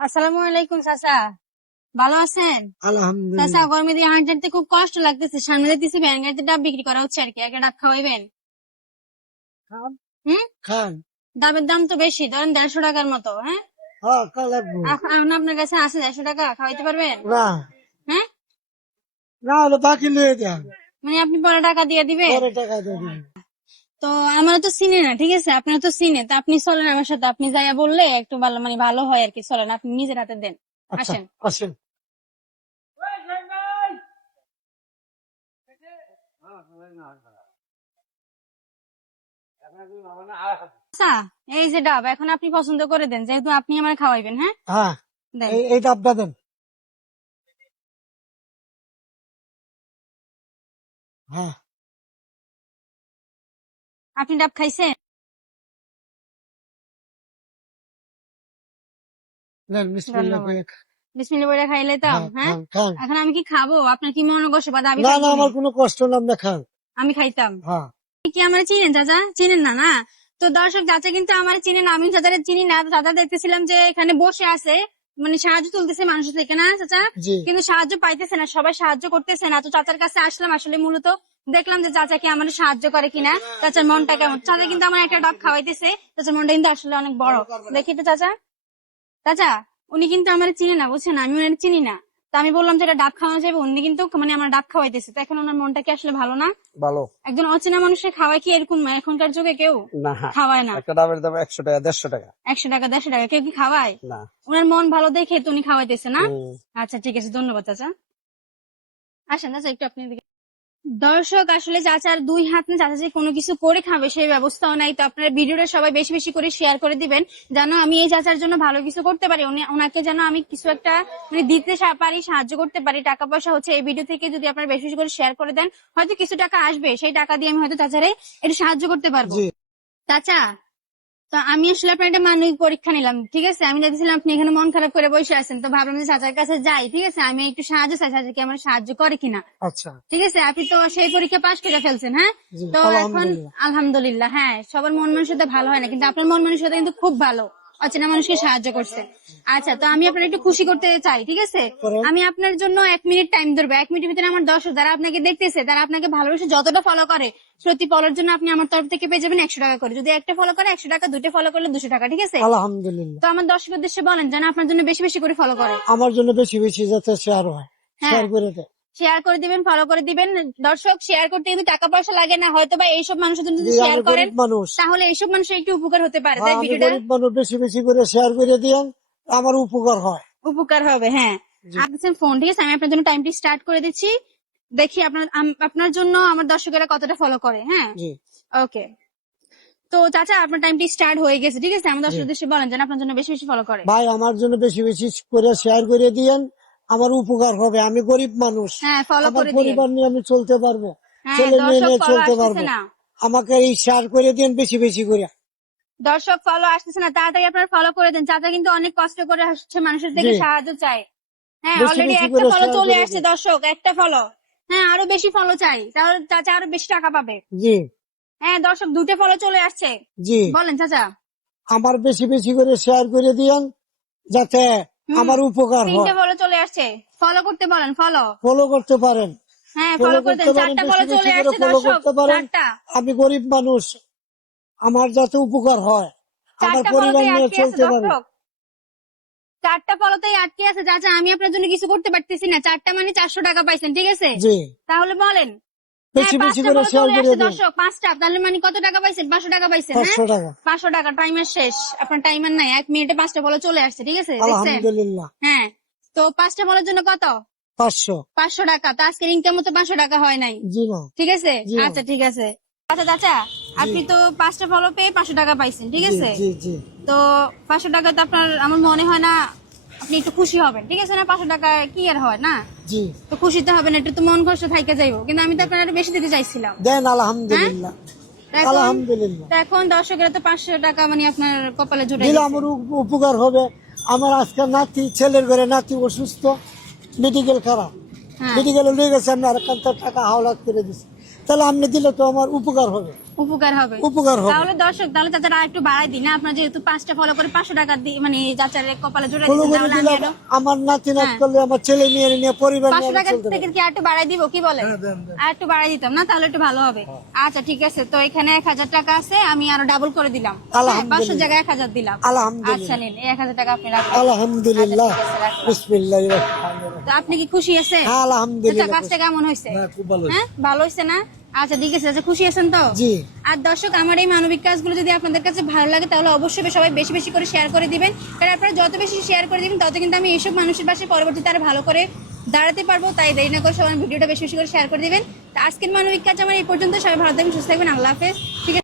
আসসালামু আলাইকুম চাচা, ভালো আছেন? চাচা, আলহামদুলিল্লাহ। গরমে দিয়ে হাঁটতে খুব কষ্ট লাগতেছে। সামনে দেখতেছি ভ্যান গাড়িতে ডাব বিক্রি করা হচ্ছে আর কি। একটা ডাব খাওয়াইবেন? খান হুম। খান। ডাবের দাম তো বেশি, ধরেন 150 টাকার মতো। হ্যাঁ, হ্যাঁ লাগবো। এখন আপনার কাছে আছে 150 টাকা, খাওয়াইতে পারবেন? না হ্যাঁ, না হলে বাকি লিয়ে দেন, মানে আপনি পরে টাকা দিয়ে দিবেন? পরে টাকা দিয়ে দিন। তো আমার তো চিনে না, ঠিক আছে, আপনার তো চিনে, তো আপনি চলেন আমার সাথে। আপনি যাইয়া বললে একটু ভালো, মানে ভালো হয় আর কি। চলেন, আপনি নিজের হাতে দেন। আচ্ছা আসেন। আসেন। আচ্ছা, এই যে ডাব এখন আপনি পছন্দ করে দেন, যেহেতু আপনি আমার খাওয়াইবেন। হ্যাঁ, হ্যাঁ, দেন। এই ডাবটা দেন। হ্যাঁ, আপনি ডাব খাইছেন? নেন বিসমিল্লাহ ধন্যবাদ। করে। বিসমিল্লাহ বলে খাইলাম। হ্যাঁ হ্যাঁ, খান খান। এখন আমি কি খাবো? আপনার কি মনে করছে বা দাবি না না, থাকবো নি? আমার কোনো কষ্ট না, আপনি খান। আমি খাইতাম। হ্যাঁ আপনি কি আমার চিনেন চাচা? চিনেন না না? তো দর্শক, চাচা কিন্তু আমার চিনেন না, আমি চাচারে চিনি না। তো চাচা দেখতেছিলাম যে এখানে বসে আছে, মানে সাহায্য তুলতেছে মানুষের থেকে, না চাচা? জি। কিন্তু সাহায্য পাইতেছে না, সবাই সাহায্য করতেছে না। তো চাচার কাছে আসলাম আসলে মূলত, দেখলাম যে চাচা কি আমার সাহায্য করে কিনা, চাচার মনটা কেমন। চাচা কিন্তু আমার একটা ডাব খাওয়াইতেছে, চাচার মনটা কিন্তু আসলে অনেক বড়। দেখি তো চাচা। চাচা, উনি কিন্তু আমার চিনে না, বুঝছেন, আমি ওনার চিনি না। তো আমি বললাম যে এটা ডাব খাওয়ানো যাবে, উনি কিন্তু মানে আমার ডাব খাওয়াইতেছে। তো এখন ওনার মনটা কি আসলে ভালো না? ভালো একজন অচেনা মানুষের খাওয়ায় কি এরকম এখনকার যুগে কেউ না। খাওয়ায় না? একটা ডাবের দাম 100 টাকা 150 টাকা। 100 টাকা 150 টাকা কেউ কি খাওয়ায়? না। ওনার মন ভালো দেখে তো উনি খাওয়াইতেছে না? হুম। আচ্ছা ঠিক আছে, ধন্যবাদ চাচা। আসেন চাচা, একটু আপনি এদিকে। দর্শক, আসলে চাচার দুই হাত না, চাচা যে কোনো কিছু করে খাবে সেই ব্যবস্থাও নাই। তো আপনারা ভিডিওটা সবাই বেশি বেশি করে শেয়ার করে দিবেন, যেন আমি এই চাচার জন্য ভালো কিছু করতে পারি। ওনাকে যেন আমি কিছু একটা মানে দিতে পারি, সাহায্য করতে পারি। টাকা পয়সা হচ্ছে এই ভিডিও থেকে যদি আপনারা বেশি বেশি করে শেয়ার করে দেন, হয়তো কিছু টাকা আসবে, সেই টাকা দিয়ে আমি হয়তো চাচারে একটু সাহায্য করতে পারবো। জি। চাচা, তো আমি আসলে আপনার একটা মানবিক পরীক্ষা নিলাম, ঠিক আছে? আমি দেখছিলাম আপনি এখানে মন খারাপ করে বসে আছেন, তো ভাবলাম যে চাচার কাছে যাই, ঠিক আছে? আমি একটু সাহায্য চাই, চাচা কি আমার সাহায্য করে কিনা। আচ্ছা। ঠিক আছে, আপনি তো সেই পরীক্ষা পাশ করে ফেলছেন। হ্যাঁ, জি তো এখন আলহামদুলিল্লাহ। আলহামদুলিল্লাহ। হ্যাঁ, সবার মন মানসিকতা ভালো হয় না, কিন্তু আপনার মন মানসিকতা কিন্তু খুব ভালো, অচেনা মানুষকে সাহায্য করছে। আচ্ছা, তো আমি আপনার একটু খুশি করতে চাই, ঠিক আছে? করেন। আমি আপনার জন্য 1 মিনিট টাইম ধরবো। 1 মিনিটের ভিতরে আমার দর্শক যারা আপনাকে দেখতেছে, তারা আপনাকে ভালোবেসে যতটা ফলো করে, প্রতি ফলোর জন্য আপনি আমার তরফ থেকে পেয়ে যাবেন 100 টাকা করে। যদি একটা ফলো করে 100 টাকা, 2টা ফলো করলে 200 টাকা, ঠিক আছে? আলহামদুলিল্লাহ। তো আমার দর্শকের উদ্দেশ্যে বলেন যেন আপনার জন্য বেশি বেশি করে ফলো করে। আমার জন্য বেশি বেশি যাতে শেয়ার হয়, হ্যাঁ, শেয়ার করে দেয়। শেয়ার করে দিবেন, ফলো করে দিবেন। দর্শক, শেয়ার করতে কিন্তু টাকা পয়সা লাগে না, হয়তো বা এইসব মানুষের জন্য যদি জি, শেয়ার আমি করেন গরিব মানুষ। তাহলে এইসব মানুষের একটু উপকার হতে পারে, হ্যাঁ তাই আমি ভিডিওটা গরিব মানুষ, বেশি বেশি করে শেয়ার করে দিয়েন, আমার উপকার হয়। উপকার হবে। হ্যাঁ, জি আপনার ফোন, ঠিক আছে? আমি আপনার জন্য টাইমটি স্টার্ট করে দিচ্ছি। দেখি আপনার আপনার জন্য আমার দর্শকেরা কতটা ফলো করে। হ্যাঁ, জি ওকে। তো চাচা, আপনার টাইমটি স্টার্ট হয়ে গেছে, ঠিক আছে? আমার জি। দর্শকের উদ্দেশ্যে বলেন যেন আপনার জন্য বেশি বেশি ফলো করে। ভাই আমার জন্য বেশি বেশি করে শেয়ার করে দিয়েন, আমার উপকার হবে। আমি গরিব মানুষ, হ্যাঁ, ফলো আমার করে দিয়েন। পরিবার নিয়ে আমি চলতে পারবো, হ্যাঁ, ছেলে মেয়ে দর্শক নিয়ে ফলো চলতে আসতেছে পারবো। না। আমাকে এই শেয়ার করে দিয়েন বেশি বেশি করে। দর্শক ফলো আসতেছে না, তাড়াতাড়ি আপনারা ফলো করে দেন। চাচা কিন্তু অনেক কষ্ট করে হচ্ছে মানুষের জি, থেকে সাহায্য চায়। হ্যাঁ, বেশি অলরেডি বেশি একটা করে ফলো শেয়ার চলে করে আসছে। দিন। দর্শক, একটা ফলো। হ্যাঁ, আরো বেশি ফলো চাই, তাহলে চাচা আরো বেশি টাকা পাবে। জি হ্যাঁ দর্শক, 2টে ফলো চলে আসছে। জি। বলেন চাচা। আমার বেশি বেশি করে শেয়ার করে দিয়েন, যাতে হুম, আমার উপকার 3টে হয়। ফলো চলে আসছে। ফলো করতে বলেন, ফলো। ফলো করতে পারেন, হ্যাঁ, ফলো ফলো করে করতে দেন। পারেন, 4টা বেশি ফলো বেশি চলে করে আসছে ফলো দর্শক, করতে পারেন। 4টা। আমি গরিব মানুষ, আমার যাতে উপকার হয়, আমার 4টা পরিবার ফলোতেই নিয়ে আটকে আছে চলতে পারি। দর্শক, 4টা ফলোতেই আটকে আছে। চাচা, আমি আপনার জন্য কিছু করতে পারতেছি না। 4টা মানে 400 টাকা পাইছেন, ঠিক আছে? জি, তাহলে বলেন। হ্যাঁ, বেশি বেশি 5টা করে ফলো শেয়ার চলে করে আসছে দিন। দর্শক, 5টা, তাহলে মানে কত টাকা পাইছেন? 500 টাকা পাইছেন। হ্যাঁ, 500 টাকা। 500 টাকা। টাইমার শেষ, আপনার টাইমার নাই। 1 মিনিটে 5টা ফলো চলে আসছে, ঠিক আছে? দেখছেন? আলহামদুলিল্লাহ। হ্যাঁ, তো 5টা ফলোর জন্য কত? 500। 500 টাকা। তো আজকের ইনকামও তো 500 টাকা হয় নাই, জি না। ঠিক আছে? জি না। আচ্ছা ঠিক আছে। আচ্ছা চাচা, জি আপনি তো 5টা ফলো পেয়ে 500 টাকা পাইছেন, ঠিক জি আছে? জি জি তো 500 টাকা তো আপনার, আমার মনে হয় না আপনি একটু খুশি হবেন, ঠিক আছে? না, 500 টাকা কি আর হয় না? জি। তো খুশিতে হবে না, একটু তো মন কষ্ট থাইকা যাইবো, কিন্তু আমি তো আপনার আরো বেশি দিতে চাইছিলাম। দেন হ্যাঁ, আলহামদুলিল্লাহ। তো এখন, আলহামদুলিল্লাহ। তো এখন দর্শকেরা তো 500 টাকা মানে আপনার কপালে জুড়ে দিলে দিচ্ছে। আমার উপকার হবে। আমার আজকে নাতি, ছেলের ঘরে নাতি অসুস্থ, মেডিকেল খারাপ, হ্যাঁ, মেডিকেলে নিয়ে গেছে, আমি আর টাকা হাওলাত করে দিচ্ছি। তাহলে আপনি দিলে তো আমার উপকার হবে। উপকার হবে। উপকার হবে। তাহলে দর্শক, তাহলে চাচারা একটু বাড়াই দিন, আপনার যেহেতু 5টা ফলো করে 500 টাকা দিয়ে মানে চাচার কপালে জোড়া ফলো দিচ্ছেন, করে তাহলে আমি দিলে আরো আমার নাতি নাত হ্যাঁ। করলে আমার ছেলে মেয়ে নিয়ে পরিবার নিয়ে 500 আমি টাকা চলতে থেকে পারবো। কি আর একটু বাড়াই দিব, কি বলে? হ্যাঁ, দেন। আর একটু বাড়াই দিতাম না, তাহলে একটু ভালো হবে। আচ্ছা ঠিক আছে, তো এখানে 1000 টাকা আছে, আমি আরো ডাবল করে দিলাম। আলহামদুলিল্লাহ। 500 জায়গায় 1000 দিলাম। আলহামদুলিল্লাহ। আচ্ছা নিন, এই 1000 টাকা আপনি রাখেন। আলহামদুলিল্লাহ। আচ্ছা, ঠিক আছে, রাখলাম। বিসমিল্লাহির রহমানির রহিম। তো আপনি কি খুশি আছেন? হ্যাঁ, আলহামদুলিল্লাহ। চাচা, কাজটা কেমন হয়েছে? হ্যাঁ, খুব ভালো হয়েছে। হ্যাঁ, ভালো হয়েছে না? আচ্ছা ঠিক আছে, আচ্ছা খুশি আছেন তো? জি। আর দর্শক, আমার এই মানবিক কাজগুলো যদি আপনাদের কাছে ভালো লাগে, তাহলে অবশ্যই সবাই বেশি বেশি করে শেয়ার করে দিবেন। কারণ আপনারা যত বেশি শেয়ার করে দিবেন, তত কিন্তু আমি এইসব মানুষের পাশে পরবর্তীতে আরো ভালো করে দাঁড়াতে পারবো। তাই দেরি না করে সবাই ভিডিওটা বেশি বেশি করে শেয়ার করে দিবেন। তো আজকের মানবিক কাজ আমার এই পর্যন্ত। সবাই ভালো থাকবেন, সুস্থ থাকবেন। আল্লাহ হাফেজ।